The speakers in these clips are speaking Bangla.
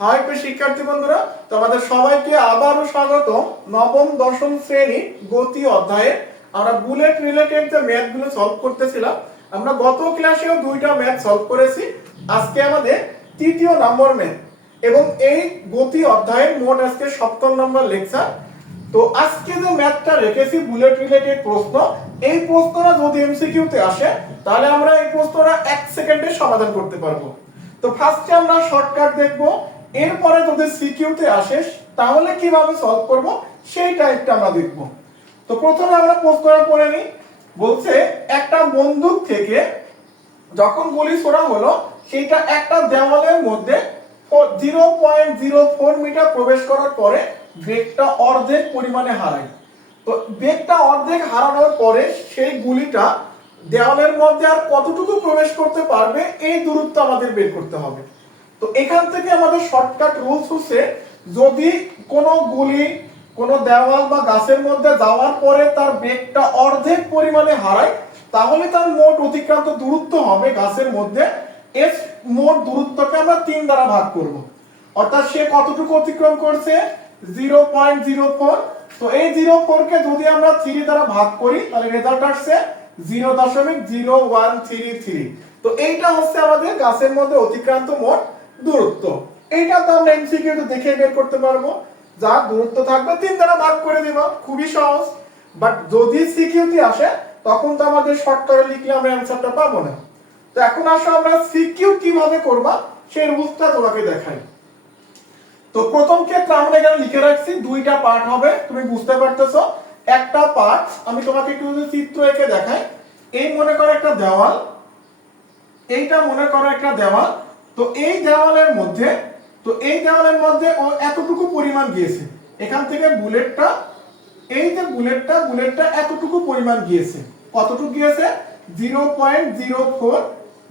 হাই শিক্ষার্থী বন্ধুরা, তোমাদের সবাইকে আবারও স্বাগত নবম, দশম শ্রেণি গতি অধ্যায়ে। আমরা বুলেট রিলেটেড যে ম্যাথগুলো সলভ করতেছিলাম, আমরা গত ক্লাসেও দুইটা ম্যাথ সলভ করেছি। আজকে আমাদের তৃতীয় নম্বর ম্যাথ এবং এই গতি অধ্যায়ের মোট আজকে সপ্তম নম্বর লেকচার তো আজকে যে ম্যাথটা রেখেছি বুলেট রিলেটেড প্রশ্ন, এই প্রশ্নটা যদি এমসিকিউতে আসে, তাহলে আমরা এই প্রশ্নটা এক সেকেন্ডে সমাধান করতে পারব। তো ফার্স্টে আমরা শর্টকাট দেখব। এরপরে যদি সিকিউতে আসে তাহলে কীভাবে সলভ করব? সেই টাইপটা আমরা দেখব। তো প্রথমে আমরা প্রশ্নটা পড়ে নিই। বলছে, একটা বন্দুক থেকে যখন গুলি ছোড়া হলো সেটা একটা দেওয়ালের মধ্যে zero point zero four meter প্রবেশ করার পরে বেগটা অর্ধেক পরিমাণে হারায়। তো বেগটা অর্ধেক হারানোর পরে সেই গুলিটা দেওয়ালের মধ্যে আর কতটুকু প্রবেশ করতে পারবে, এই দূরত্ব আমাদের বের করতে হবে। তো এখান থেকে আমাদের শর্টকাট রুলস হচ্ছে, যদি কোনো গুলি, কোনো দেওয়াল বা গাছের মধ্যে যাওয়ার পরে তার বেগটা অর্ধেক পরিমাণে হারায়, তাহলে তার মোট অতিক্রান্ত দূরত্ব হবে গাছের মধ্যে। এস মোট দূরত্বকে আমরা তিন দ্বারা ভাগ করব। অর্থাৎ সে কতটুকু অতিক্রম করছে? জিরো পয়েন্ট জিরো ফোর তো এই জিরো ফোর কে যদি আমরা থ্রি দ্বারা ভাগ করি, তাহলে রেজাল্ট আসছে জিরো দশমিক জিরো ওয়ান থ্রি থ্রি তো এইটা হচ্ছে আমাদের গাছের মধ্যে অতিক্রান্ত মোট দূরত্ব। এইটা তো আমরা এমসিকিউ দেখে বের করতে পারব। যা দূরত্ব থাকবে, তিন দ্বারা ভাগ করে দিব। খুবই সহজ। বাট যদি সিকিউতে আসে, তখন তো আমাদের শর্ট করে লিখলে আমরা অ্যান্সারটা পাবো না। তো এখন আসো আমরা সিকিউ কীভাবে করবা, সেই রুলসটা তোমাকে দেখাই। তো প্রথম ক্ষেত্রে আমরা এখানে লিখে রাখছি, দুইটা পার্ট হবে, তুমি বুঝতে পারতেছো। একটা পার্ট আমি তোমাকে একটু যদি চিত্র এঁকে দেখাই। এই মনে করো একটা দেওয়াল। এইটা মনে করো একটা দেওয়াল। তো এই দেওয়ালের মধ্যে, তো এই দেওয়ালের মধ্যে ও এতটুকু পরিমাণ গিয়েছে। এখান থেকে বুলেটটা, এই যে বুলেটটা বুলেটটা এতটুকু পরিমাণ গিয়েছে। কতটুকু গিয়েছে? Zero point zero four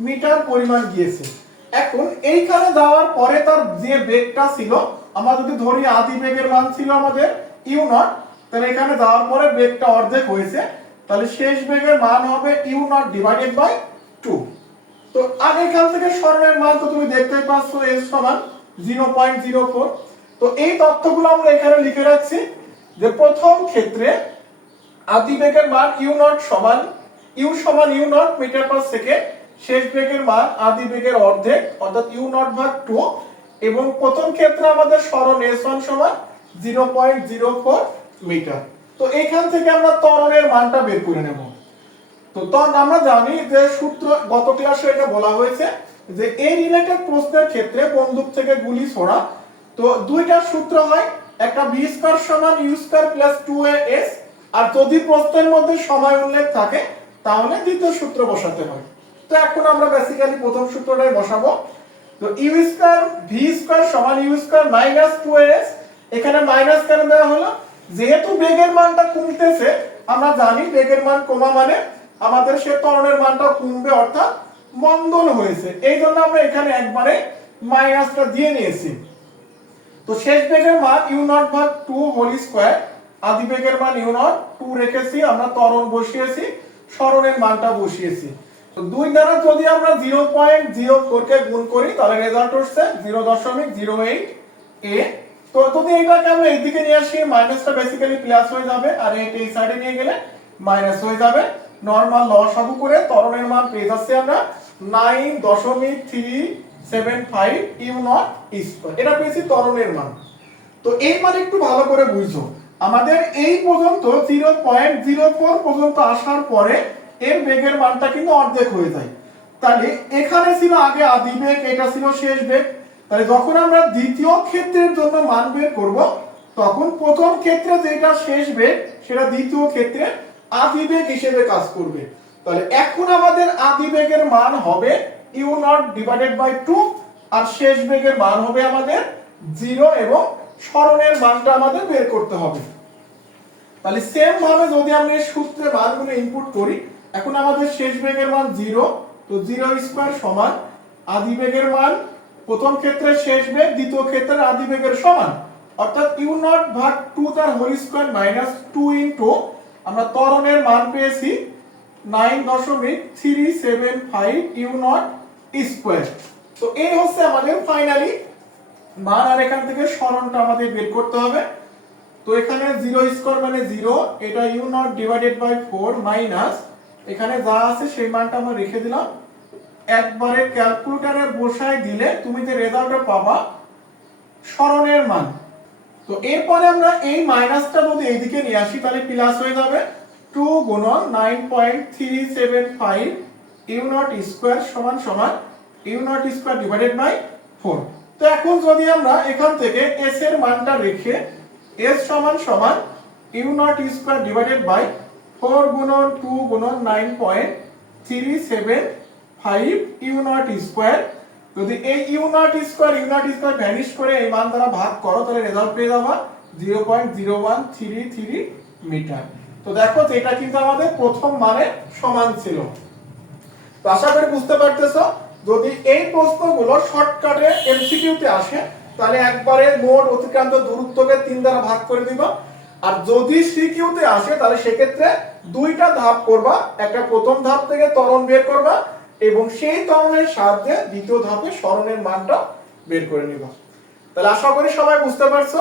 meter পরিমাণ গিয়েছে। এখন এইখানে যাওয়ার পরে তার যে বেগটা ছিল, আমরা যদি ধরি আদি বেগের মান ছিল আমাদের ইউ নট, তাহলে এখানে যাওয়ার পরে বেগটা অর্ধেক হয়েছে, তাহলে শেষ বেগের মান হবে u naught divided by two তো এখান থেকে স্মরণের মান তো তুমি দেখতেই পাচ্ছ এস সমান জিরো পয়েন্ট জিরো ফোর তো এই তথ্যগুলো আমরা এখানে লিখে রাখছি যে প্রথম ক্ষেত্রে আদি বেগের মান ইউ নট সমান, ইউ সমান u naught meter per second, শেষ বেগের মান আদি বেগের অর্ধেক, অর্থাৎ ইউ নট ভাগ টু। এবং প্রথম ক্ষেত্রে আমাদের স্মরণ এস ওয়ান সমান zero point zero four meter. তো এখান থেকে আমরা ত্বরণের মানটা বের করে নেব। তো তখন আমরা জানি যে সূত্র গত ক্লাসে এটা বলা হয়েছে যে এই রিলেটেড প্রশ্নের ক্ষেত্রে বন্দুক থেকে গুলি ছোড়া। তো দুইটা সূত্র হয়, একটা ভি স্কয়ার সমান u square plus two a s আর যদি প্রশ্নের মধ্যে সময় উল্লেখ থাকে, তাহলে দ্বিতীয় সূত্র বসাতে হয়। তো এখন আমরা বেসিক্যালি প্রথম সূত্রটাই বসাবো। তো ইউ স্কয়ার ভি স্কয়ার সমান u square minus two s এখানে মাইনাস কেন দেওয়া হলো? যেহেতু বেগের মানটা কমতেছে, আমরা জানি বেগের মান কমা মানে আমাদের সে ত্বরণের মানটা কমবে, অর্থাৎ মন্দন হয়েছে। এই জন্য আমরা এখানে একবারে মাইনাসটা দিয়ে নিয়েছি। তো শেষ বেগের মান ইউ নট ভাগ টু হোল স্কোয়ার আদি বেগের মান ইউ নট টু রেখেছি, আমরা ত্বরণ বসিয়েছি, স্মরণের মানটা বসিয়েছি। দুই দ্বারা যদি আমরা জিরো পয়েন্ট জিরো ফোর কে গুণ করি, তাহলে রেজাল্ট হচ্ছে জিরো দশমিক জিরো এইট এ তো যদি এটাকে আমরা এইদিকে নিয়ে আসি মাইনাসটা বেসিক্যালি প্লাস হয়ে যাবে, আর এইট এই সাইডে নিয়ে গেলে মাইনাস হয়ে যাবে। নর্মাল লসাগু করে ত্বরণের মান পেয়ে যাচ্ছি আমরা নাইন দশমিক three seven five u naught square এটা পেয়েছি ত্বরণের মান। তো এই মান একটু ভালো করে বুঝো। আমাদের এই পর্যন্ত জিরো পয়েন্ট জিরো ফোর পর্যন্ত আসার পরে এর বেগের মানটা কিন্তু অর্ধেক হয়ে যায়। তাহলে এখানে ছিল আগে আদি বেগ, এটা ছিল শেষ বেগ। তাহলে যখন আমরা দ্বিতীয় ক্ষেত্রের জন্য মান বের করব, তখন প্রথম ক্ষেত্রে যেটা শেষ বেগ, সেটা দ্বিতীয় ক্ষেত্রে আদি বেগ হিসেবে কাজ করবে। তাহলে এখন আমাদের আদি বেগের মান হবে u naught divided by two আর শেষ বেগের মান হবে আমাদের জিরো এবং স্মরণের মানটা আমাদের বের করতে হবে। তাহলে সেম ভাবে যদি আমরা সূত্রে মানগুলো ইনপুট করি, এখন আমাদের শেষ বেগের মান জিরো তো জিরো স্কোয়ার সমান আদি বেগের মান, প্রথম ক্ষেত্রে শেষ বেগ, দ্বিতীয় ক্ষেত্রে আদি বেগের সমান। অর্থাৎ ইউ নট ভাগ টু তার whole square minus two into আমরা ত্বরণের মান পেয়েছি নাইন দশমিক three seven five u naught square তো এই হচ্ছে আমাদের ফাইনালি মান, আর এখান থেকে সরণটা আমাদের বের করতে হবে। তো এখানে জিরো স্কোয়ার মানে জিরো এটা u naught divided by four minus এখানে যা আছে সেই মানটা আমরা রেখে দিলাম। একবারে ক্যালকুলেটারে বসায় দিলে তুমি যে রেজাল্টটা পাবা সরণের মান। তো এরপরে আমরা এই মাইনাসটা যদি এইদিকে নিয়ে আসি, তাহলে প্লাস হয়ে যাবে টু গুণন nine point three seven five u naught square সমান সমান u naught square divided by four তো এখন যদি আমরা এখান থেকে এস এর মানটা রেখে এস সমান সমান u naught square divided by four গুণন টু গুণন nine point three seven five u naught square যদি এই u naught square u naught square vanish করে এই মান দ্বারা ভাগ করো, তাহলে রেজাল্ট পেয়ে যাবা zero point zero one three three meter তো দেখো এটা কিন্তু আমাদের প্রথম মানে সমান ছিল। তো আশা করি বুঝতে পারতেছো, যদি এই প্রশ্নগুলো শর্টকাটে এমসিকিউতে আসে, তাহলে একবারে মোট অতিক্রান্ত দূরত্বকে তিন দ্বারা ভাগ করে দিবা। আর যদি সিকিউতে আসে, তাহলে সেক্ষেত্রে দুইটা ধাপ করবা, একটা প্রথম ধাপ থেকে ত্বরণ বের করবা এবং সেই ত্বরণের সাহায্যে দ্বিতীয় ধাপে স্মরণের মানটা বের করে নিবা। তাহলে আশা করি সবাই বুঝতে পারছ?